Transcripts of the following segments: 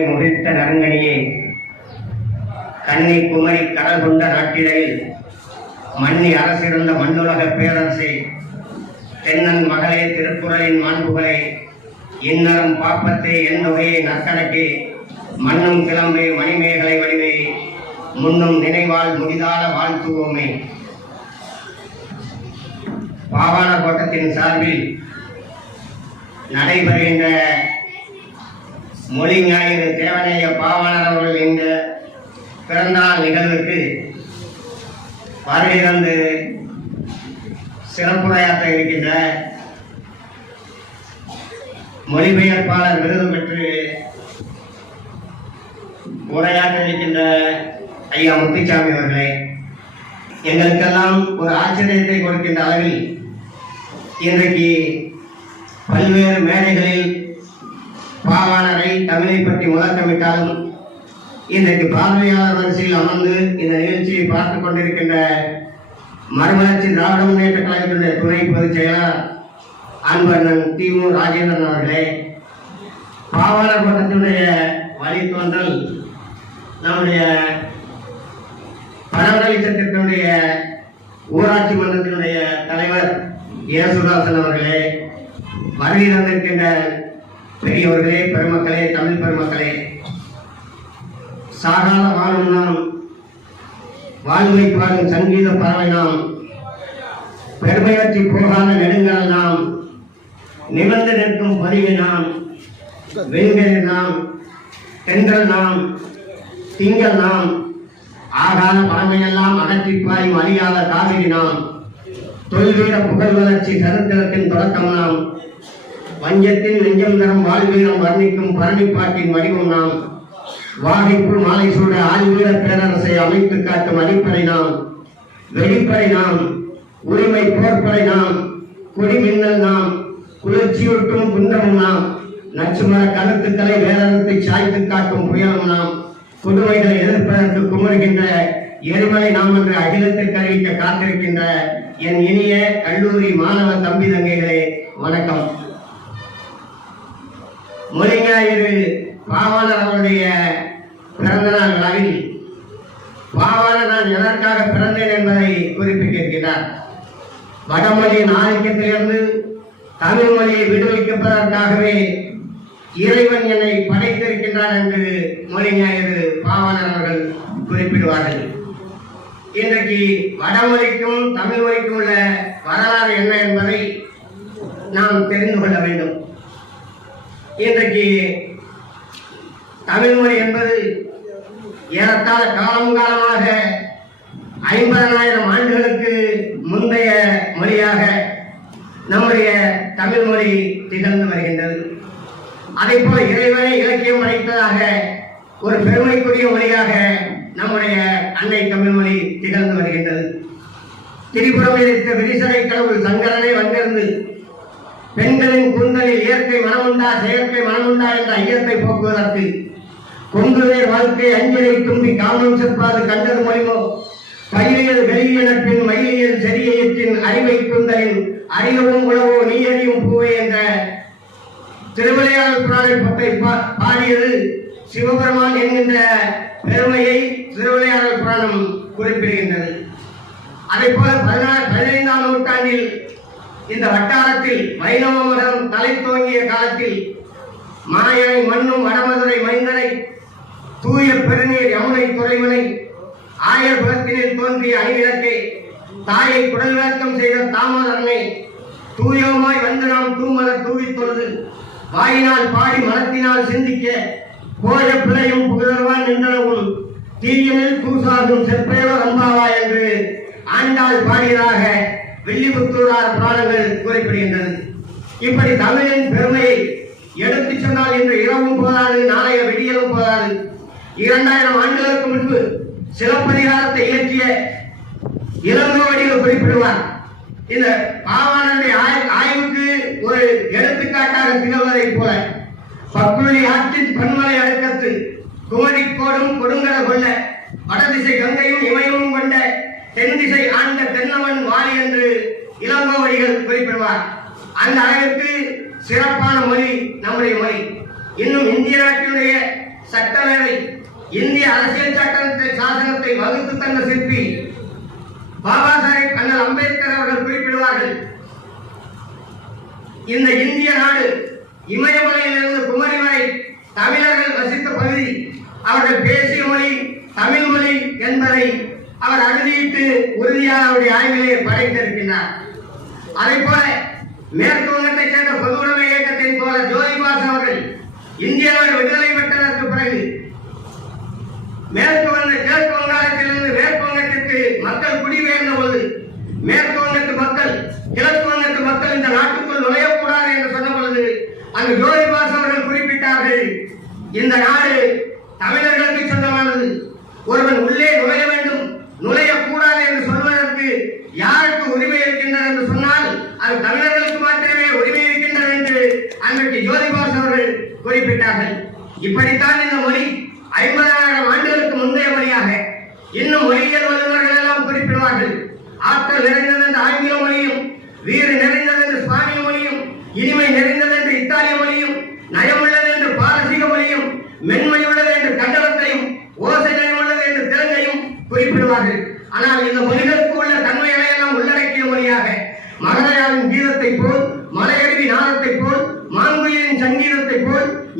முடித்த நரங்கனியே கண்ணை குமரி கடல் கொண்ட நாட்டிடையில் மன்னி அரசிருந்த மண்ணுலக பேரரசே தென்னன் மகளே திருக்குறளின் மாண்புகளே இன்னரும் பாப்பத்தே என்னுடைய நற்கணக்கே மண்ணும் கிளம்பே மணிமேகலை வடிவே முன்னும் நினைவால் முடிதால வாழ்த்துவோமே. பாவான கோட்டத்தின் சார்பில் நடைபெறுகின்ற மொழி ஞாயிறு தேவநேய பாவாளர் அவர்கள் இந்த பிறந்தநாள் நிகழ்வுக்கு வருகை தந்து சிறப்புரையாற்ற இருக்கின்ற மொழிபெயர்ப்பாளர் விருது பெற்று உரையாற்ற இருக்கின்ற ஐயா முத்துச்சாமி அவர்களே எங்களுக்கெல்லாம் ஒரு ஆச்சரியத்தை கொடுக்கின்ற அளவில் இன்றைக்கு பல்வேறு மேடைகளில் பாவாணரை தமிழை பற்றி முழக்கமிட்டாலும் இன்றைக்கு பார்வையாளர் வரிசையில் அமர்ந்து இந்த நிகழ்ச்சியை பார்த்துக் கொண்டிருக்கின்ற மறுமலர்ச்சி திராவிட முன்னேற்ற கழகத்தினுடைய துணை பொதுச் செயலாளர் அன்பண்ணன் திமு ராஜேந்திரன் அவர்களே பாவாளர் பட்டத்தினுடைய வழித்தோன்றல் நம்முடைய பரவலை சட்டத்தினுடைய ஊராட்சி மன்றத்தினுடைய தலைவர் இயேசுதாசன் அவர்களே வருகை தந்திருக்கின்ற பெரியவர்களே பெருமக்களே தமிழ் பெருமக்களே. சாகால வாழும் நாம் வாழ்வை பாடும் சங்கீத பறவை நாம் பெருமையாற்றி போகாத நெடுங்கல் நாம் நிமிர்ந்து நிற்கும் பதிவு நாம் வெண்கல் நாம் தென்றல் நாம் திங்கள் நாம் ஆகாத பழமையெல்லாம் அகற்றிப்பாயும் அழியாத காவிரி நாம் தொல்வீர புகழ் வளர்ச்சி சரித்திரத்தின் தொடக்கம் நாம் வஞ்சத்தில் நெஞ்சம் தரும் வாழ்வீரம் வர்ணிக்கும் பரணிப்பாட்டின் வடிவம் நாம். வாகைக்குள் மாலை சூட ஆழ்வீர பேரரசை அமைத்து காட்டும் அடிப்படை நாம். வெளிப்படை நாம். உரிமை போர்ப்படை நாம். குடிமின்னல் நாம். குளிர்ச்சியூட்டும் குன்றமும் நாம். நச்சுமர கருத்துக்களை வேதனத்தை சாய்த்து காட்டும் புயலும் நாம். புதுமைகளை எதிர்ப்பதற்கு குமருகின்ற எரிமலை நாம் என்று அகிலத்திற்கு அறிவிக்க காத்திருக்கின்ற என் இனிய கல்லூரி மாணவ தம்பி தங்கைகளே வணக்கம். மொழி பாவாளர் அவருடைய பிறந்த நாள் விழாவில் பாவாளர் நான் எதற்காக பிறந்தேன் என்பதை குறிப்பிட்டிருக்கிறார் வடமொழியின் ஆதிக்கத்திலிருந்து தமிழ் மொழியை விடுவிக்கப்பதற்காகவே இறைவன் என்னை படைத்திருக்கின்றான் என்று மொழி பாவாளர் அவர்கள் குறிப்பிடுவார்கள். இன்றைக்கு வடமொழிக்கும் தமிழ் மொழிக்கும் உள்ள வரலாறு என்ன என்பதை நாம் தெரிந்து கொள்ள வேண்டும். இன்றைக்கு தமிழ்மொழி என்பது ஏறத்தாழ காலம் காலமாக ஐம்பதனாயிரம் ஆண்டுகளுக்கு முந்தைய மொழியாக நம்முடைய தமிழ் மொழி திகழ்ந்து வருகின்றது. அதே போல இறைவனை இலக்கியம் அழைத்ததாக ஒரு பெருமைக்குரிய மொழியாக நம்முடைய அன்னை தமிழ் மொழி திகழ்ந்து வருகின்றது. திரிபுரம் இருக்க விரிசலை கடவுள் சங்கரனை வந்திருந்து பெண்களின் குந்தலில் இயற்கை மனமுண்டா செயற்கை மனமுண்டா என்ற ஐயத்தை போக்குவதற்கு கொங்குவேர் வாழ்க்கை அஞ்சலை தும்பி காமம் செப்பாது கண்டது மொழிமோ? பயிரியல் வெளிய நட்பின் மயிலியல் செரியத்தின் அறிவை குந்தலின் அறியவும் உழவோ நீ அறியும் பூவே என்ற திருவிளையாடல் புராணத்தை பா- பாடியது சிவபெருமான் என்கின்ற பெருமையை திருவிளையாடல் புராணம் குறிப்பிடுகின்றது. அதே போல பதினாறு பதினைந்தாம் நூற்றாண்டில் இந்த வட்டாரத்தில் வைணவ மதம் தலை துவங்கிய காலத்தில் மாயனை மண்ணும் வடமதுரை மைந்தனை தூய பெருநீர் யமுனை துறைமுனை ஆயர் குலத்தினில் தோன்றிய அணிவிளக்கே தாயை குடல் விளக்கம் செய்த தாமதரனை தூயமாய் வந்து நாம் தூமல தூவி தொழுது வாயினால் பாடி மனத்தினால் சிந்திக்க கோய பிழையும் புகழவான் நின்றனவும் தீயனில் தூசாகும் செப்பேவ அம்பாவா என்று ஆண்டாள் பாடியதாக வில்லிபுத்தூரார் புராணங்கள் குறிப்பிடுகின்றது. இப்படி தமிழின் பெருமையை எடுத்துச் சொன்னால் இன்று இரவும் போதாது நாளைய விடியலும் போதாது. இரண்டாயிரம் ஆண்டுகளுக்கு முன்பு சிலப்பதிகாரத்தை இயற்றிய இளங்கோவடிகள் குறிப்பிடுவார். இந்த பாவாணனுடைய ஆய்- ஆய்வுக்கு ஒரு எடுத்துக்காட்டாக திகழ்வதை போல பக்குழி ஆற்றின் பன்மலை அடுக்கத்து குமரிக்கோடும் கொடுங்கட கொள்ள வடதிசை கங்கையும் இமயமும் கொண்ட தென்திசை ஆண்ட தென்னவன் வாலி என்று இளங்கோவடிகள் குறிப்பிடுவார். அந்த அளவிற்கு சிறப்பான மொழி நம்முடைய மொழி. இன்னும் இந்திய நாட்டினுடைய சட்டமேதை இந்திய அரசியல் சட்டத்தை சாசனத்தை வகுத்து தந்த சிற்பி பாபா சாஹேப் அண்ணல் அம்பேத்கர் அவர்கள் குறிப்பிடுவார்கள். இந்த இந்திய நாடு இமயமலையிலிருந்து குமரி வரை தமிழர்கள் வசித்த பகுதி. அவர்கள் பேசிய மொழி தமிழ் மொழி என்பதை அவர் அறுதியிட்டு உறுதியாக அவருடைய ஆய்விலே படைத்திருக்கிறார். அதே போல மேற்கு வங்கத்தை சேர்ந்த பொதுவுடைமை இயக்கத்தின் போல ஜோதிபாஸ் அவர்கள் இந்தியாவின் விடுதலை அன்றைக்கு ஜோதிபாஸ் அவர்கள் குறிப்பிட்டார்கள். இப்படித்தான் இந்த மொழி ஐம்பது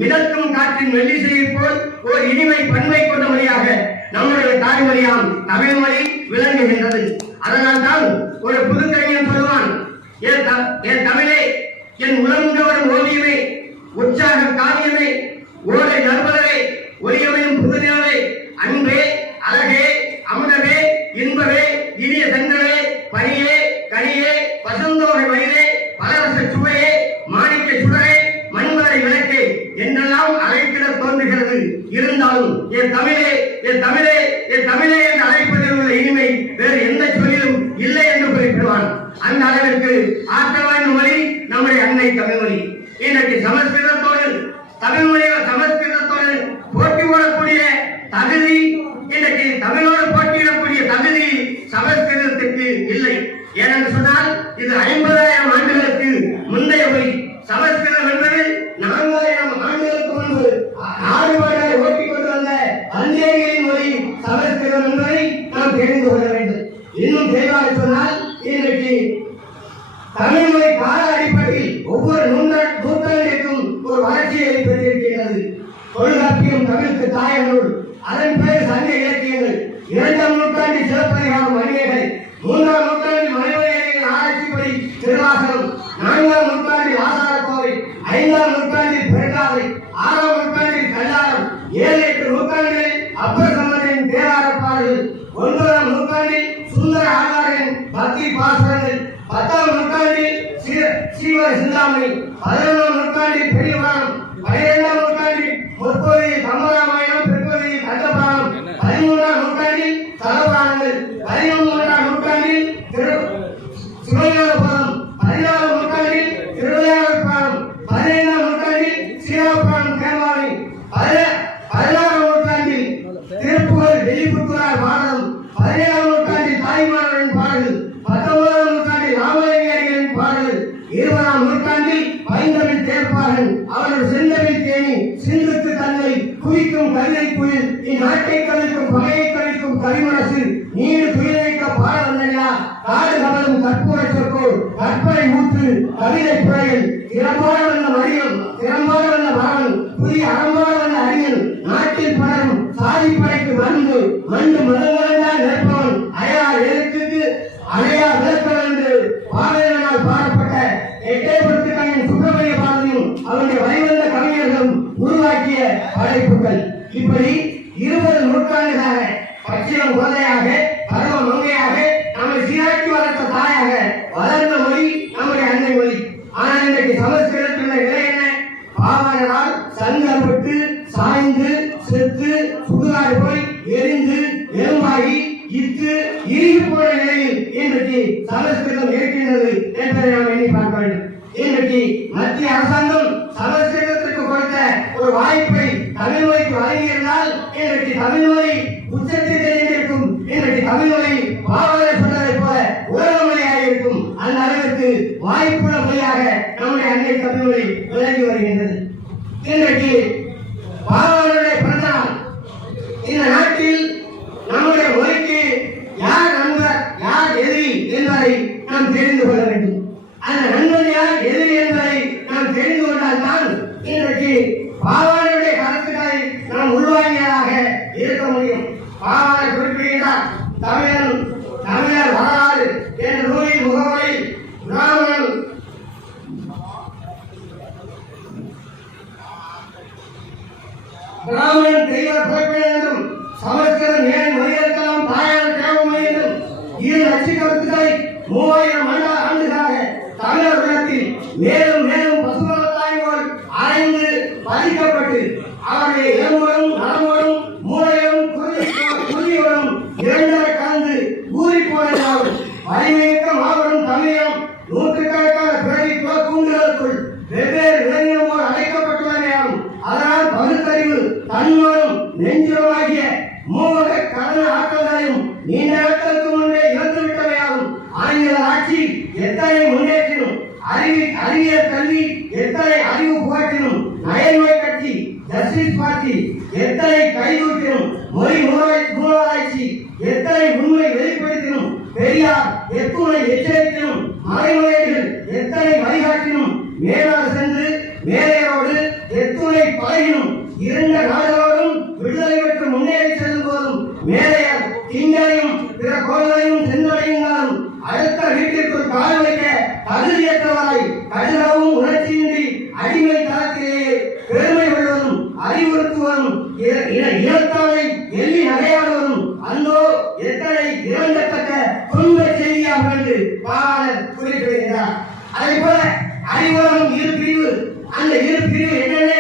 மிதக்கும் காற்றின் வெள்ளிசையை போல் ஒரு இனிமை பண்பை கொண்ட மொழியாக நம்முடைய தாய்மொழியாம் தமிழ் மொழி விளங்குகின்றது. அதனால் தான் ஒரு புதுக்கலைஞன் சொல்வான் என் தமிழே என் உலகுங்க வரும் ஓவியமே உற்சாக காவியமே ஓடை நற்பதவே ஒளியமையும் புதுநிலவே அன்பே அழகே அமுதவே இன்பவே இனிய சென்றவே பரியே கனியே பசுந்தோகை வயதே எல்லாம் அழைத்திட தோன்றுகிறது. இருந்தாலும் என் தமிழே என் தமிழே என் தமிழே என்று அழைப்பதில் உள்ள இனிமை Senhor, தத்துவத்திற்குள் அற்பை ஊற்று கவிதை புறையில் திறம்பாடு வந்த மரியம் திறம்பாடு வந்த மகன் புதிய அறம் அந்த அளவிற்கு வாய்ப்புள்ள மொழியாக நம்முடைய அன்னை தமிழ்மொழி விளங்கி வருகின்றது. இன்றைக்கு பாவனுடைய பிறந்தநாள் இந்த நாட்டில் நம்முடைய மொழிக்கு யார் I mean. எச்சரித்தினும் மறைமுறைகள் எத்தனை வழிகாட்டினும் மேலாக சென்று வேலையோடு எத்துணை பழகினும் இருந்த நாடுகளோடும் விடுதலை பெற்று முன்னேறி செல்லும் போதும் வேலையால் திங்களையும் பிற கோள்களையும் சென்றடைந்தாலும் அடுத்த வீட்டிற்குள் கால் வைக்க தகுதியற்றவராய் கடுகவும் உணர்ச்சியின்றி அடிமை தரத்திலேயே பெருமை கொள்வதும் அறிவுறுத்துவதும் இனத்தாரை எள்ளி நகையாடுவதும் அந்தோ எத்தனை இரண்டத்தக்க துன்ப என்று பாவாளர் குறிப்பிடுகிறார் அதே போல அறிவுரம் இரு பிரிவு அந்த இரு பிரிவு என்னென்ன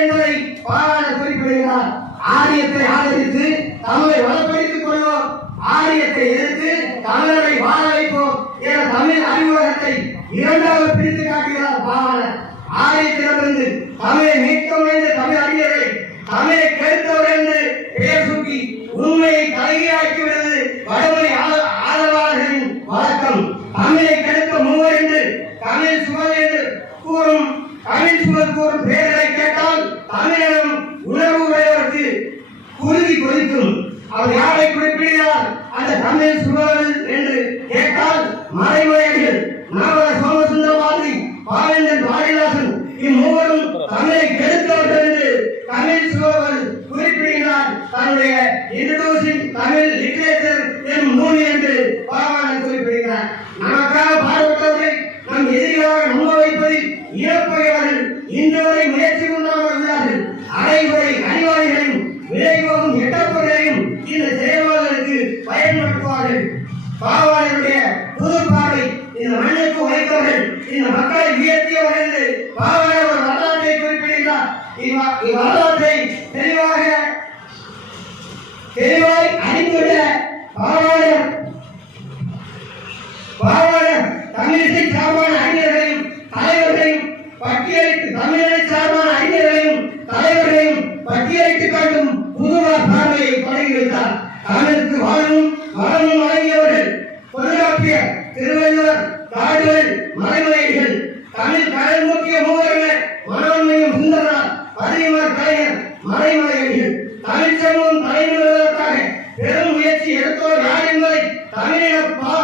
எடுத்தவர் யார் என்பதை தமிழின பா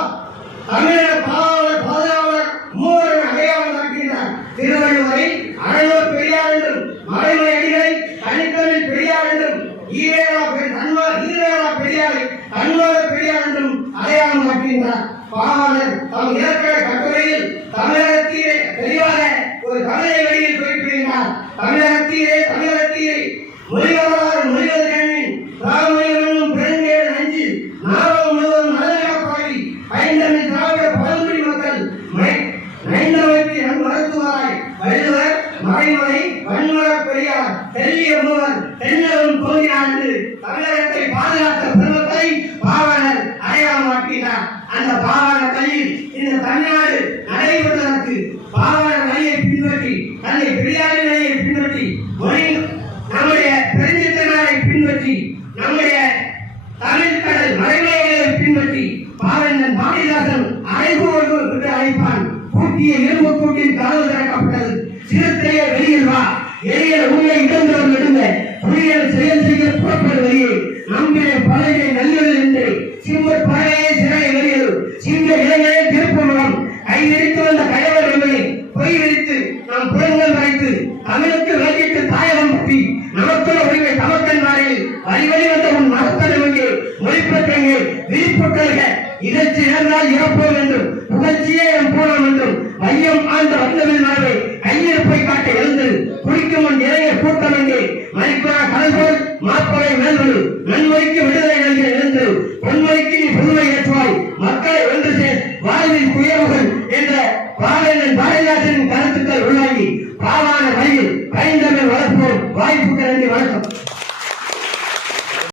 தமிழின பா கூட்டிய எலும்பு கூட்டிய காலம் திறக்கப்பட்டது சிறுத்தைய வெளியில் வா. எளிய உள்ள இடங்களும் நடுங்க. புரியல் செயல் விழிப்புற்றல்க இதற்கு நேர்ந்தால் இறப்போம் என்றும் புகழ்ச்சியே என் பூனம் என்றும் மையம் ஆண்ட வந்தமிழ் நாளை கையிருப்பை காட்ட எழுந்து குடிக்கும் உன் இளைய கூட்டம் எங்கே மணிக்குறா கடல் மாப்பவை மேல்வரு நன்மொழிக்கு விடுதலை நல்கிற எழுந்து பொன்மொழிக்கு நீ புதுமை ஏற்றுவாய் மக்களை ஒன்று சேர் வாழ்வில் குயவுகள் என்ற பாவேந்தன் பாரதிதாசனின் கருத்துக்கள் உள்ளாங்கி பாவான வழியில் பயந்தமிழ் வளர்ப்போம் வாய்ப்புக்கு நன்றி வணக்கம்.